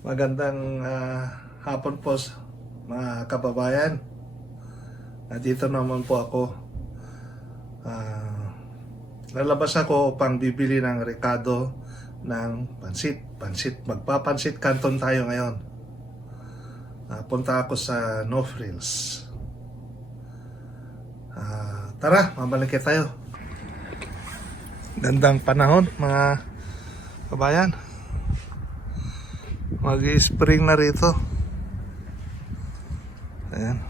Magandang hapon po mga kababayan. Dito naman po ako. Lalabas ako upang bibili ng rekado ng pansit. Magpapansit canton tayo ngayon. Punta ako sa No Frills. Tara, mamalengke tayo. Gandang panahon mga kabayan. Mag-i-spring na rito. Ayan.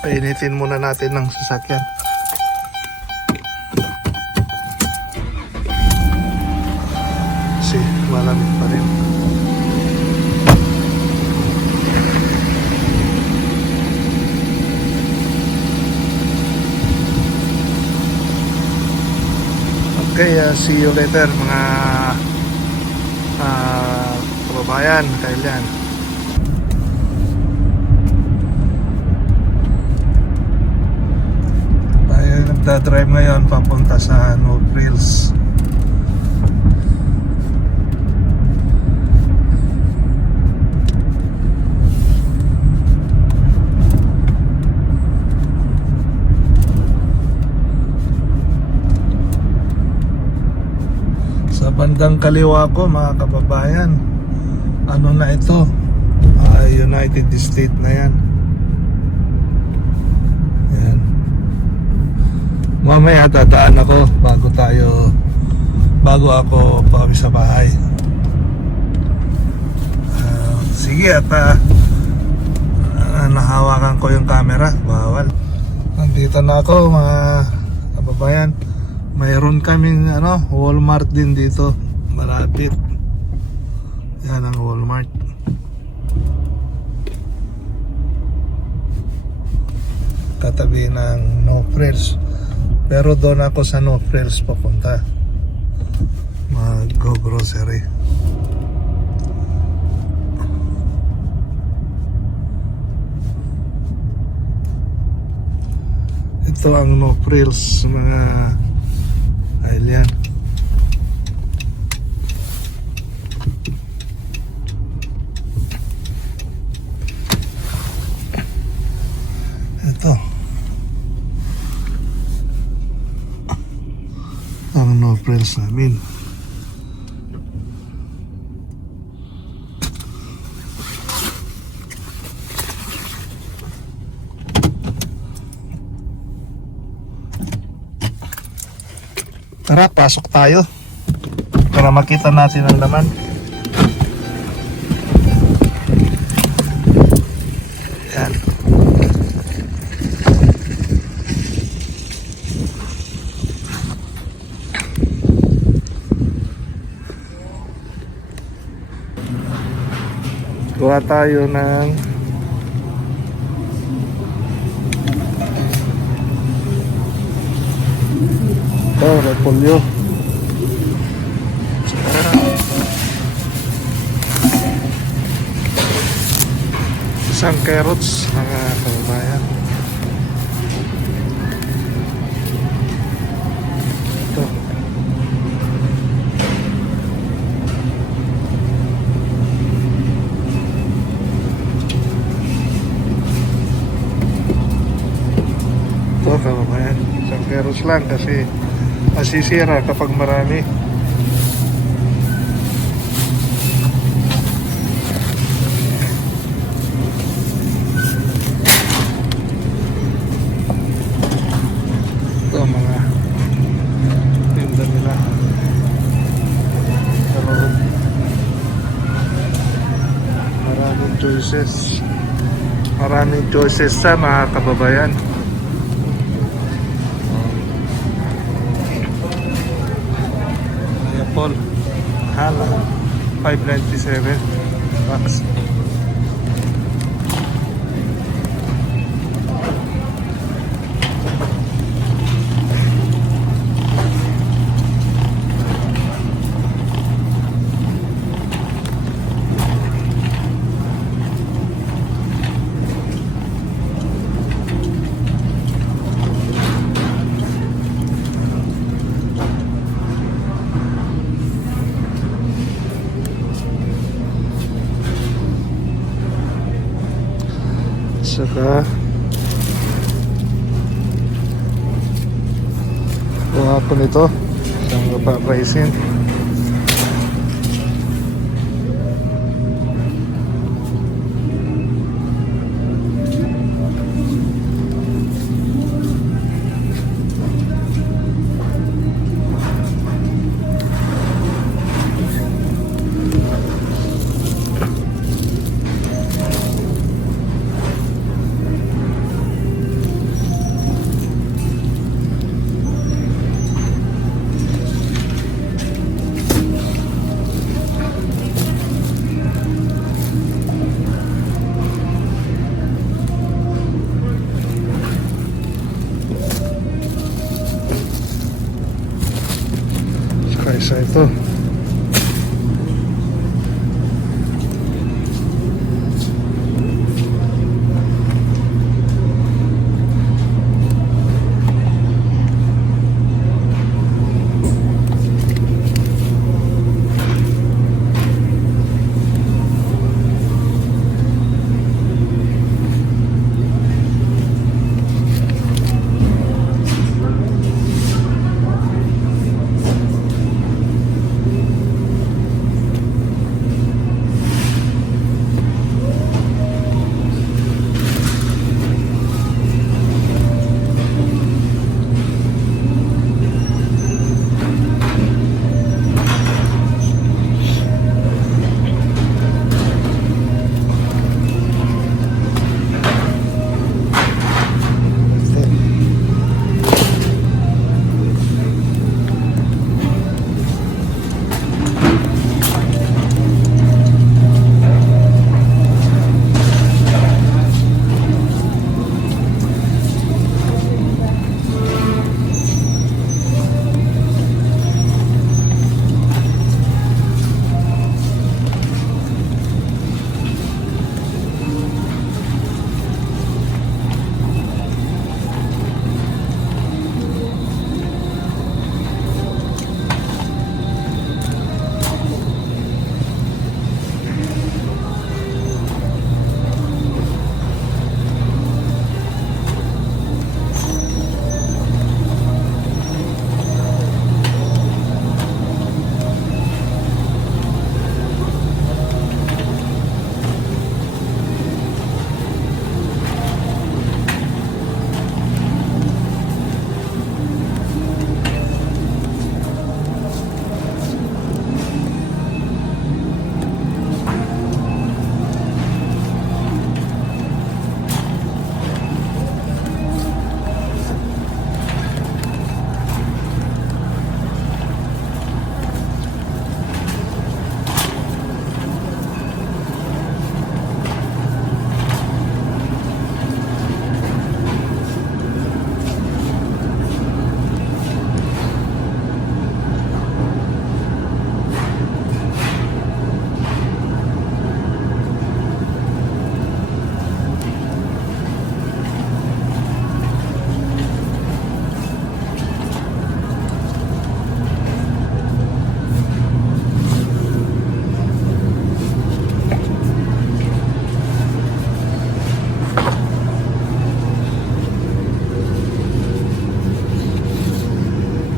Painitin muna natin ng sasakyan. Kasi malamig pa rin. Okay, see you later mga kababayan, kailan. Tayo nagdadrive ngayon papunta sa No Frills. Sa bandang kaliwa ko mga kababayan, ano na ito? United States na yan. Yan. Mamaya dadaan ako bago ako pauwi sa bahay. Sige, at nahawakan ko yung camera, bawal. Nandito na ako mga kababayan. Mayroon kaming Walmart din dito malapit. Yan ang Walmart. Katabi ng No Frills. Pero doon ako sa No Frills papunta. Mag-go grocery. Ito ang No Frills mga alien. Ito ang No Frills namin. Tara, pasok tayo para makita natin ang laman. Yan. Kuha tayo ng repolyo. Isang carrots mga kababayan. Ito. Ito kababayan. Isang carrots lang kasi masisira kapag marami. Ito mga tinda nila. Maraming choices sa mga kababayan. Paul Hala 597 bucks. Saka kuha ko nito isang papraisin. Isa ito.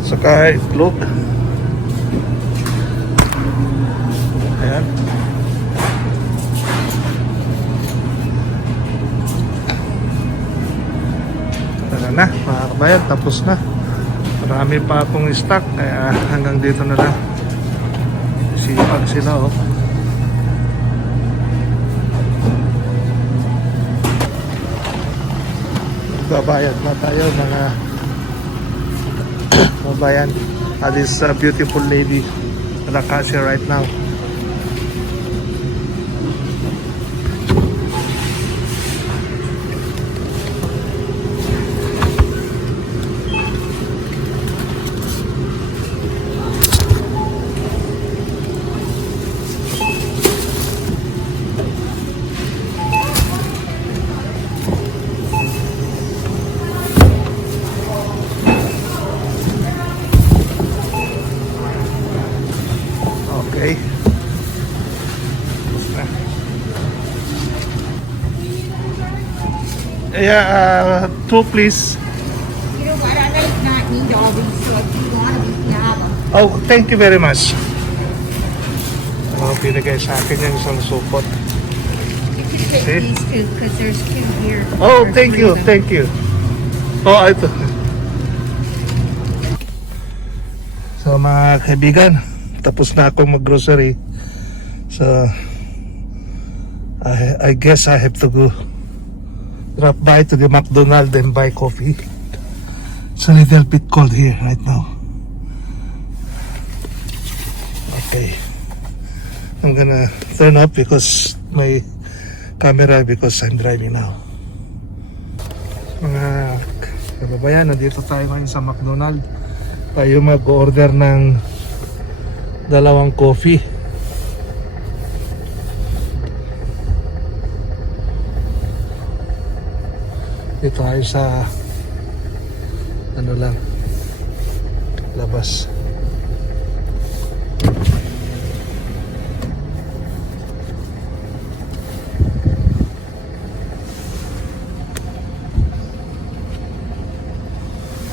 Saka itlog. Ayan. Tara na mga kabayan, tapos na. Marami pa akong stock kaya hanggang dito na lang. Sipag sila oh. Babayad na tayo mga kabayan. This beautiful lady at the cashier right now. Okay. Tapos na. Yeah, two please. You know what? I might not need all these, so if you want them, you can have them. Oh, thank you very much. Oh, binigay sa akin yung isang supot. You can fit See? these two, because there's two here. Oh, Or thank three you, of them. thank you. Oh, ito. So mga kaibigan, tapos na akong mag-grocery. So, I guess I have to go drop by to the McDonald's and buy coffee. It's a little bit cold here right now. Okay. I'm gonna turn off because my camera because I'm driving now. Mga kababayan, nandito tayo ngayon sa McDonald's. Tayo mag-order ng 2 coffee. Dito tayo sa ano lang, labas.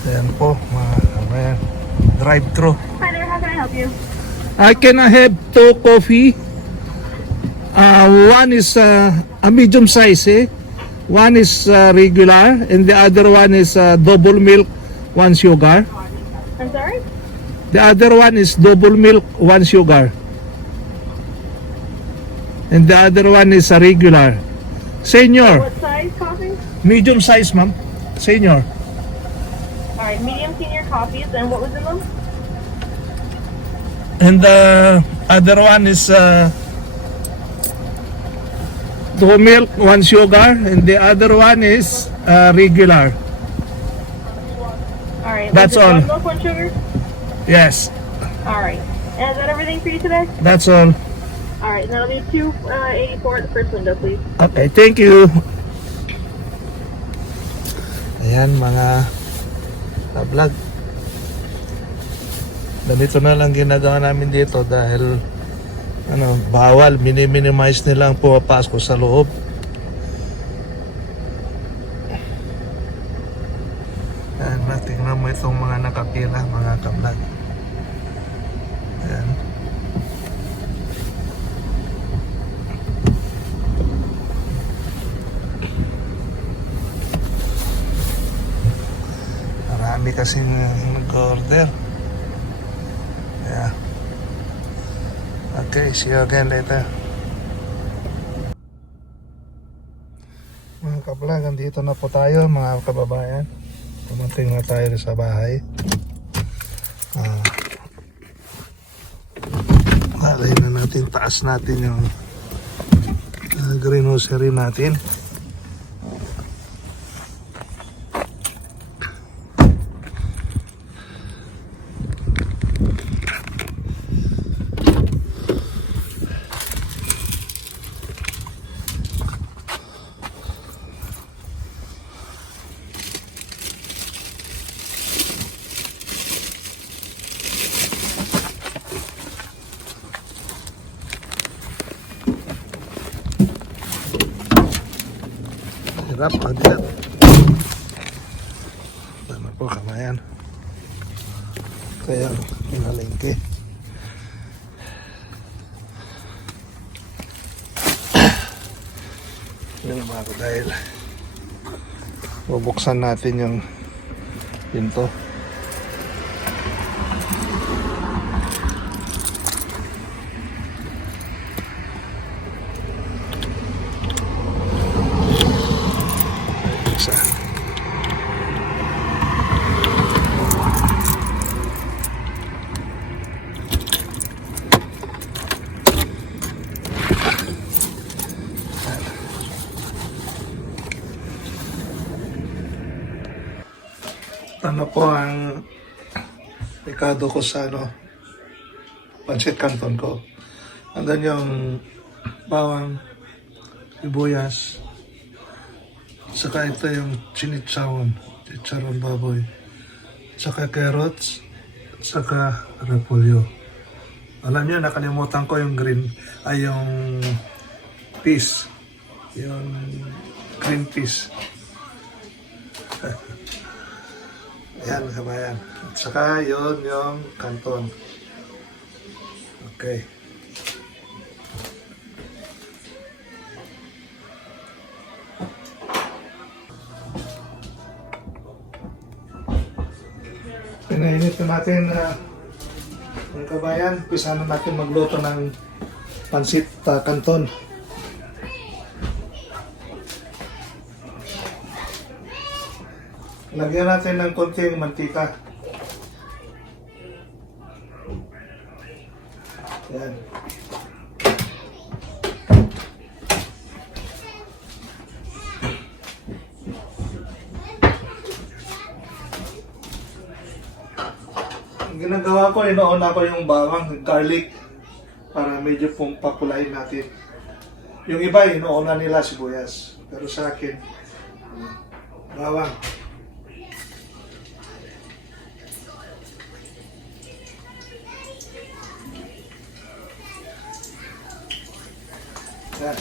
Ayan po, mga kabayan. Drive-thru. Hi there, how can I help you? I can have 2 coffee. One is a medium size, eh? One is regular, and the other one is double milk, 1 sugar. I'm sorry? The other one is double milk, 1 sugar. And the other one is a regular. Senior, What size coffee? medium size, ma'am. Senior. Alright, medium senior coffees, and what was in them? And the other one is 2 milk, 1 sugar, and the other one is regular. Alright, That's was it all. 1 milk, 1 sugar? Yes, Alright. And is that everything for you today? that's all. Alright, and that'll be 284 at the first window, please. Okay, thank you. Ayan mga vlog. Ganito na lang ginagawa namin dito dahil bawal, minimize nila ang pumapasok sa loob. Ayan, tingnan mo itong mga nakapila, mga ka-vlog. Ayan. Marami kasing nag-order. Yeah. Okay, see you again later. Mga ka-vlog, andito na po tayo mga kababayan. Tumating na tayo sa bahay. Alay na natin, taas natin yung greenhouse natin. Hirap, mabigat. Tama po, kamayan. Kaya, pinalingke. Yun naman ako dahil bubuksan natin yung pinto. Ano po ang rekado ko sa pancit canton ko. Andun yung bawang, sibuyas, saka ito yung chinitsawon, chicharon baboy, saka carrots, saka repolyo. Alam nyo, nakalimutan ko yung yung peas, yung green peas. Ayan, kabayan. At saka yun yung kanton. Okay. Pinainit na natin mga kabayan. Pisa na natin magluto ng pansit kanton. Lagyan natin ng konting mantika. Yan. Ang ginagawa ko, inoona ko yung bawang, garlic, para medyo pong papulain natin. Yung iba, inoona nila sibuyas. Pero sa akin, bawang. Yan.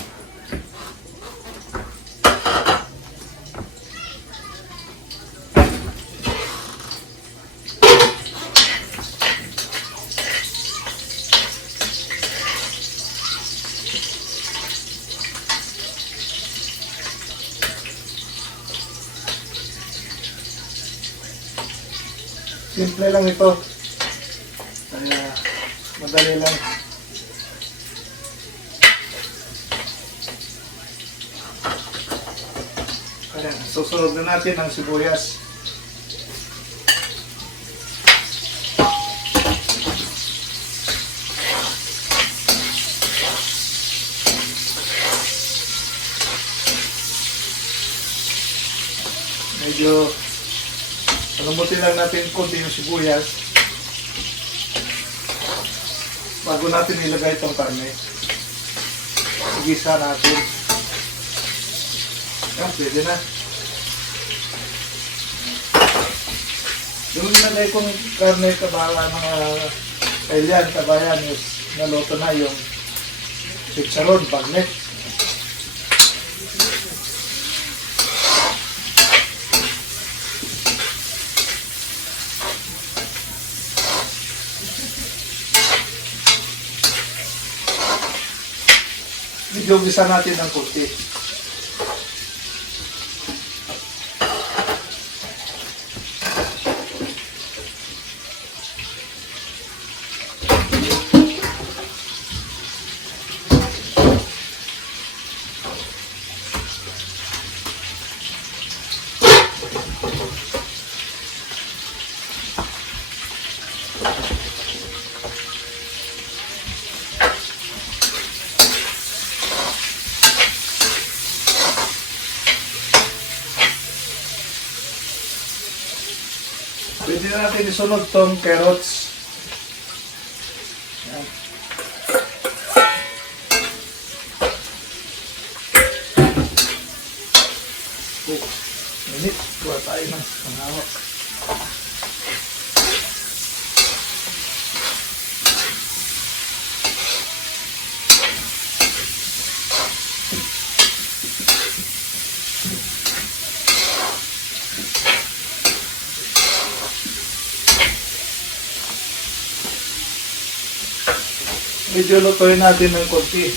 Simple lang ito. Kaya madali lang. Ayan, susunod na natin ang sibuyas. Medyo palambutin lang natin konti yung sibuyas bago natin ilagay itong karne. Igisa natin. Yan, pwede na. Yung nilagay kong karne kabayan, mga kailan, kabayan, is naluto na yung chicharon, bagnet. Medyo gisa natin ng kunti. Pwede na natin isunod tong carrots. Yan. Minute. Kuha tayo ng pangawak. Medyo lutuin natin ng konti.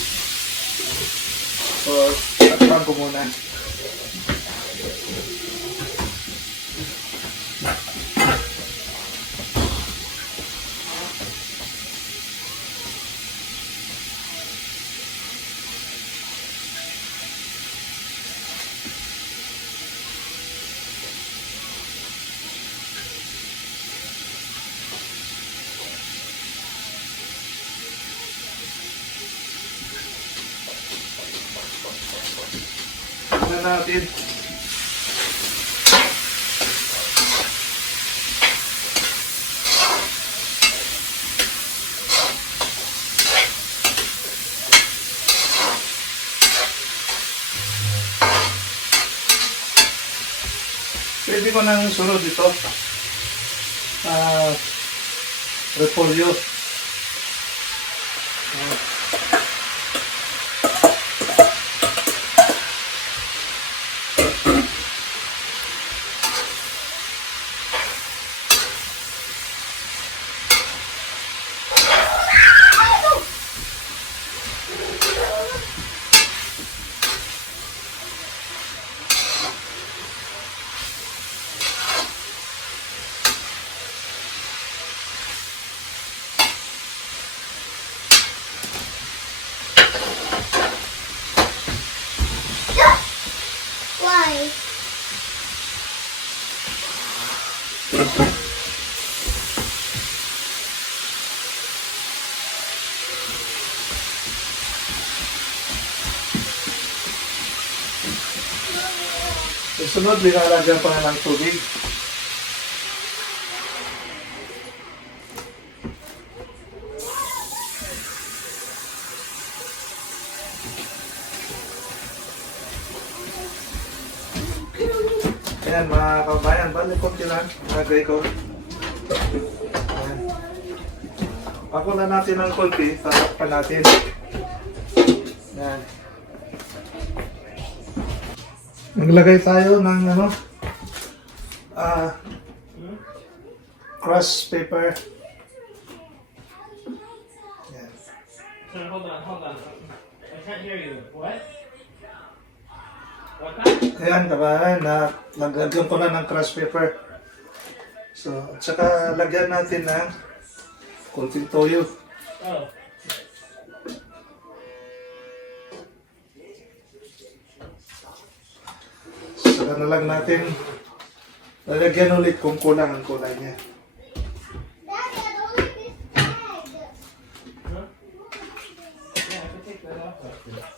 So, takpan ko muna. Tignan natin. Pwede ko nang sunod ito. Repolyo. Sunod, linalagyan pa na ng tubig. Ayan mga kabayan, balik ko lang, lagay ko. Ayan. Pakulan natin ng konti, tatakpan natin. Ayan. Naglagay tayo ng crust paper. Ayan. Sir, hold on. I can't hear you. What? Ayan kabayan, naglagyan ko na ng crust paper. So, at saka lagyan natin ng konting toyo. Oh. Saka na lang natin lalagyan ulit kung kulang ang kulay niya. Yeah, I can take that off after.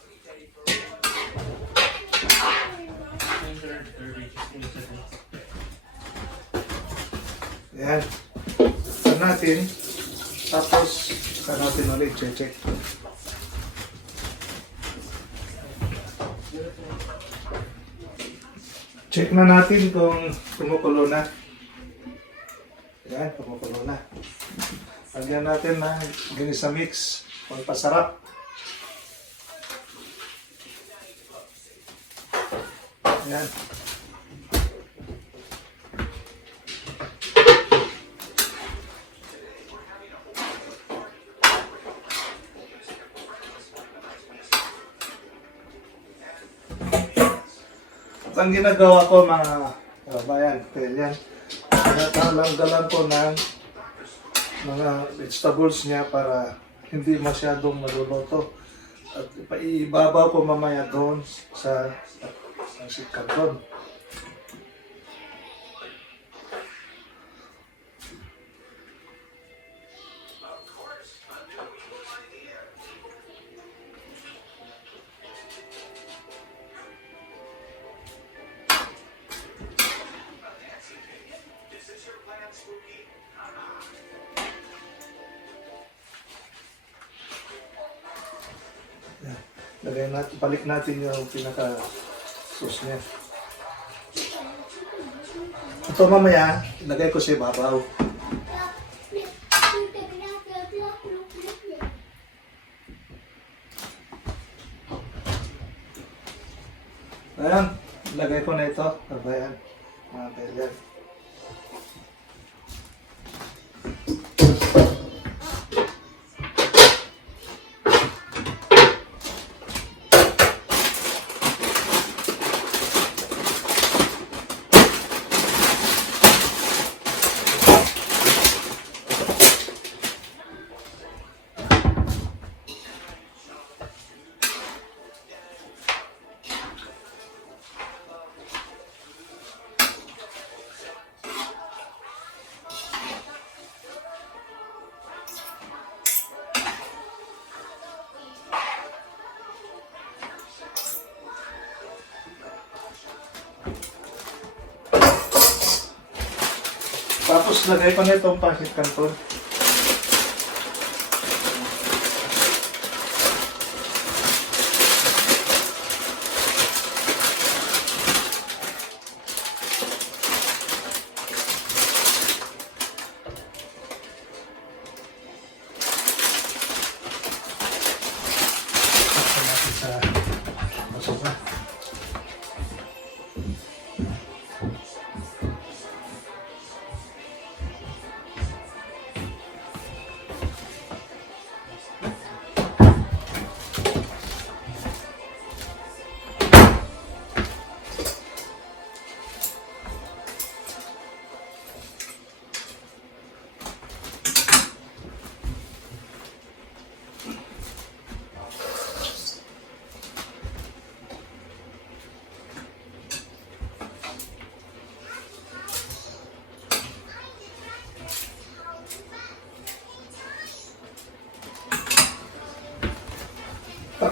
30, just give me a second. Ayan. Saka natin. Tapos, saka natin ulit check. Check na natin kung kumukulo na. Ayan, kumukulo na. Lagyan natin ng ginisa mix. Pagpasarap. Ayan. At ang ginagawa ko mga kabayan, kaya yan, tinatanggalan ko ng mga vegetables niya para hindi masyadong maluluto. At ibabaw ko mamaya doon sa sikardon. Lagay natin, balik natin yung pinaka-sauce niya. Ito mamaya, ilagay ko sa ibabaw. Ayan, ilagay ko na ito. Ayan, mga kailan. Tapos lagay ko na itong pancit canton. Tapos natin sa basura.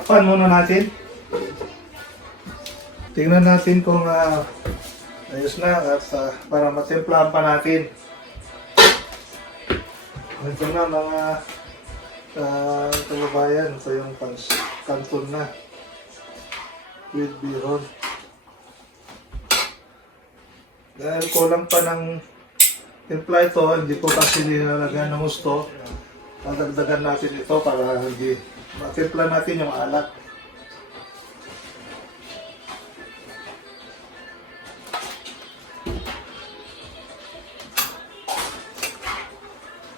Takpan muna natin. Tingnan natin kung ayos na at para matimplahan pa natin. Ito na mga kababayan. Ito yung kanton na with bihon. Dahil kulang pa ng timpla ito, hindi ko kasi nilalagyan ng gusto. Dadagdagan natin ito para hindi matimpla natin yung alat.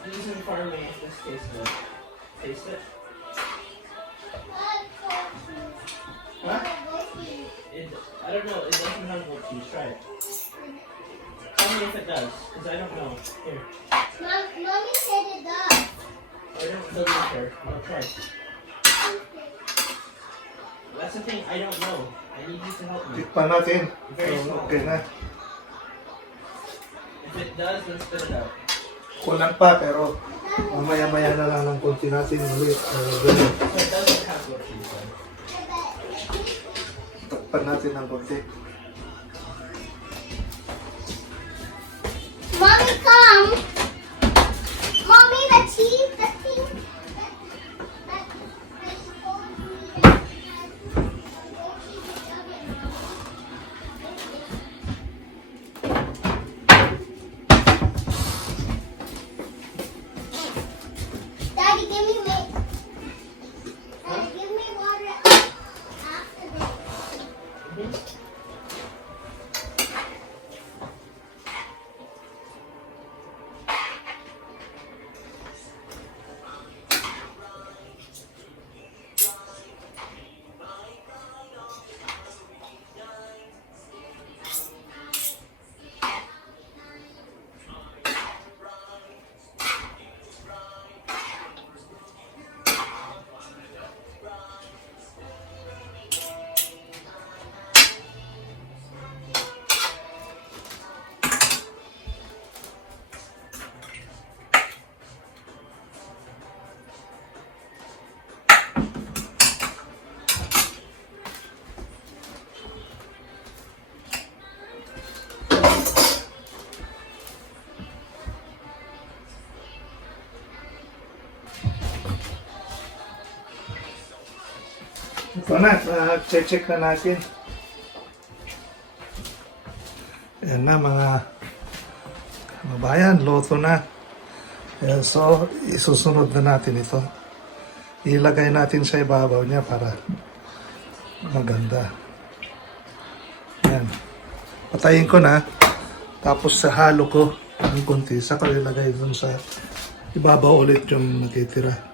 Using farming, this tastes good. Taste it? Huh? I don't know, it doesn't have more cheese. Try it. Tell me if it does, because I don't know. Here. Mommy said it does. I don't really care. I'll try. That's the thing, I don't know. I need you to help me. Tikpan natin. Very So, small. okay na. If it does, then spit it out. Kulang pa pero mamaya-maya na lang ng konti natin ulit. Ganun. So it doesn't have more cheese then. Takpan natin ng konti. Mommy, come. Mommy, the cheese, the thing. Daddy, give me milk. Daddy, give me water after this. Ito na, check na natin. Yan na mga kababayan, luto na. Yan, so, isusunod na natin ito. Ilagay natin sa ibabaw niya para maganda. Yan. Patayin ko na. Tapos sa halo ko ng konti. Saka ilagay dun sa ibabaw ulit yung natitira.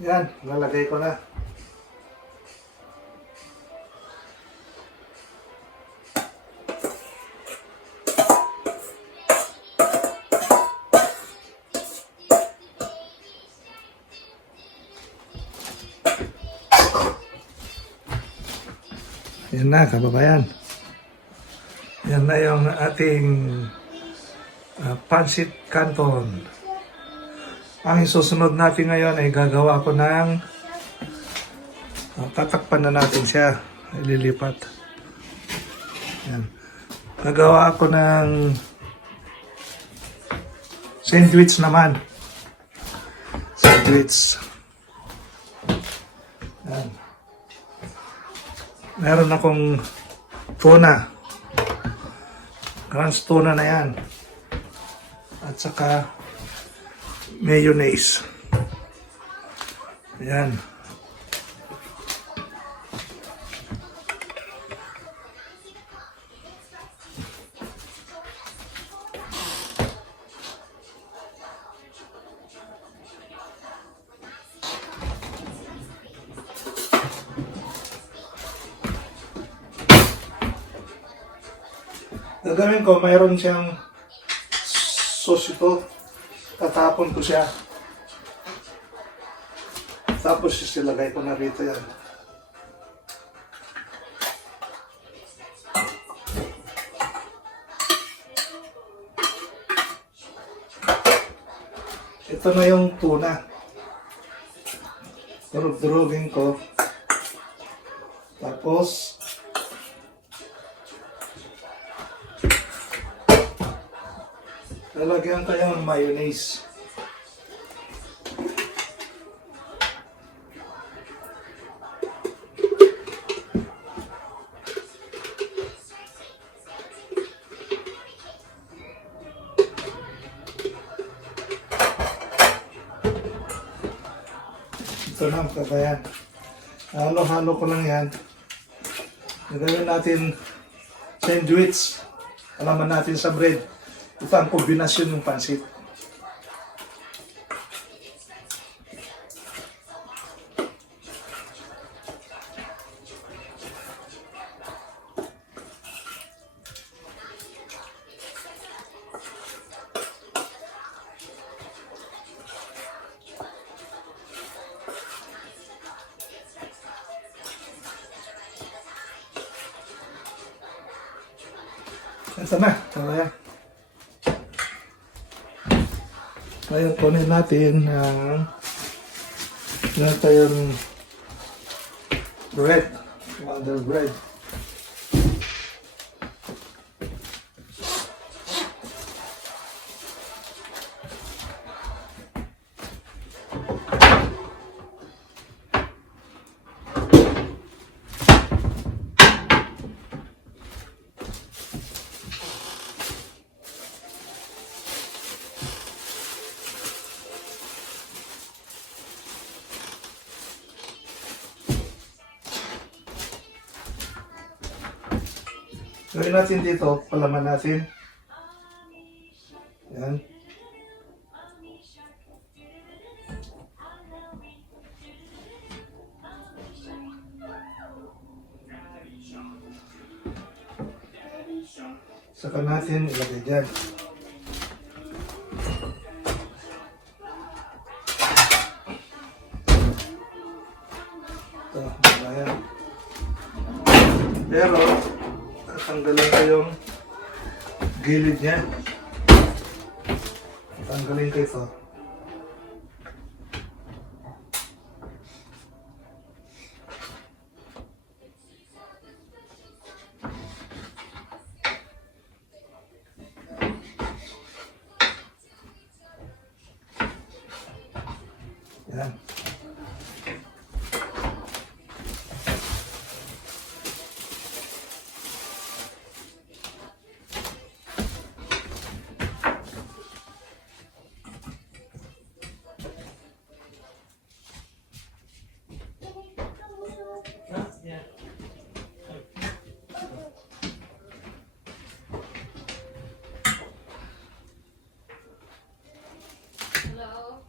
Yan, lalagay ko na. Yan na, kababayan. Yan na yung ating pancit canton. Ang isusunod natin ngayon ay gagawa ko ng tatakpan na natin siya. Ililipat. Yan. Gagawa ako ng sandwich naman. Sandwich. Yan. Meron akong tuna. Crunch tuna na yan. At saka mayonnaise. Ayan. Gagawin ko, mayroon siyang sauce ito. Tatapon ko siya. Tapos isilagay ko na rito yan. Ito na yung tuna. Durug-durugin ko. Tapos, lalagyan ko yung mayonnaise. Ito na ang kabayan. Halo-halo ko lang yan. Gagawin natin sandwich. Alaman natin sa bread. Ito ang kombinasyon ng pansit. Ito na. Ayan. Ngayon, kunin natin ang yung bread. Wonder bread. Gawin natin dito, palaman natin. Yan. Saka natin ilagay dyan. Ito, yan. Pero, tanggalin ko yung gilid niya. Tanggalin ko ito. Yan. Yeah. Hello?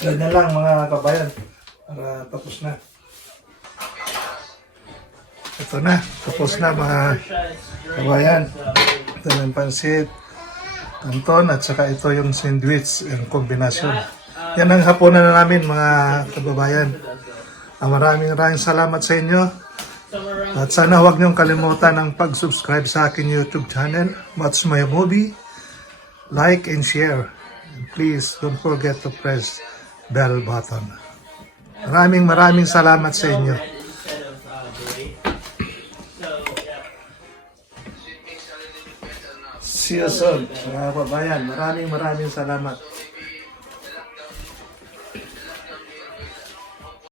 Ganyan lang mga kabayan. Para tapos na. Ito na. Tapos na mga kabayan. Ito ng pansit, kanton, at saka ito yung sandwich, yung kombinasyon. Yan ang hapunan na namin mga kababayan. Maraming salamat sa inyo. At sana huwag niyong kalimutan ang pag-subscribe sa akin YouTube channel, Watch My Movie, like and share. And please don't forget to press bell button. Maraming salamat sa inyo. Instead of gray. So, yeah. See you soon mga kababayan. Maraming salamat.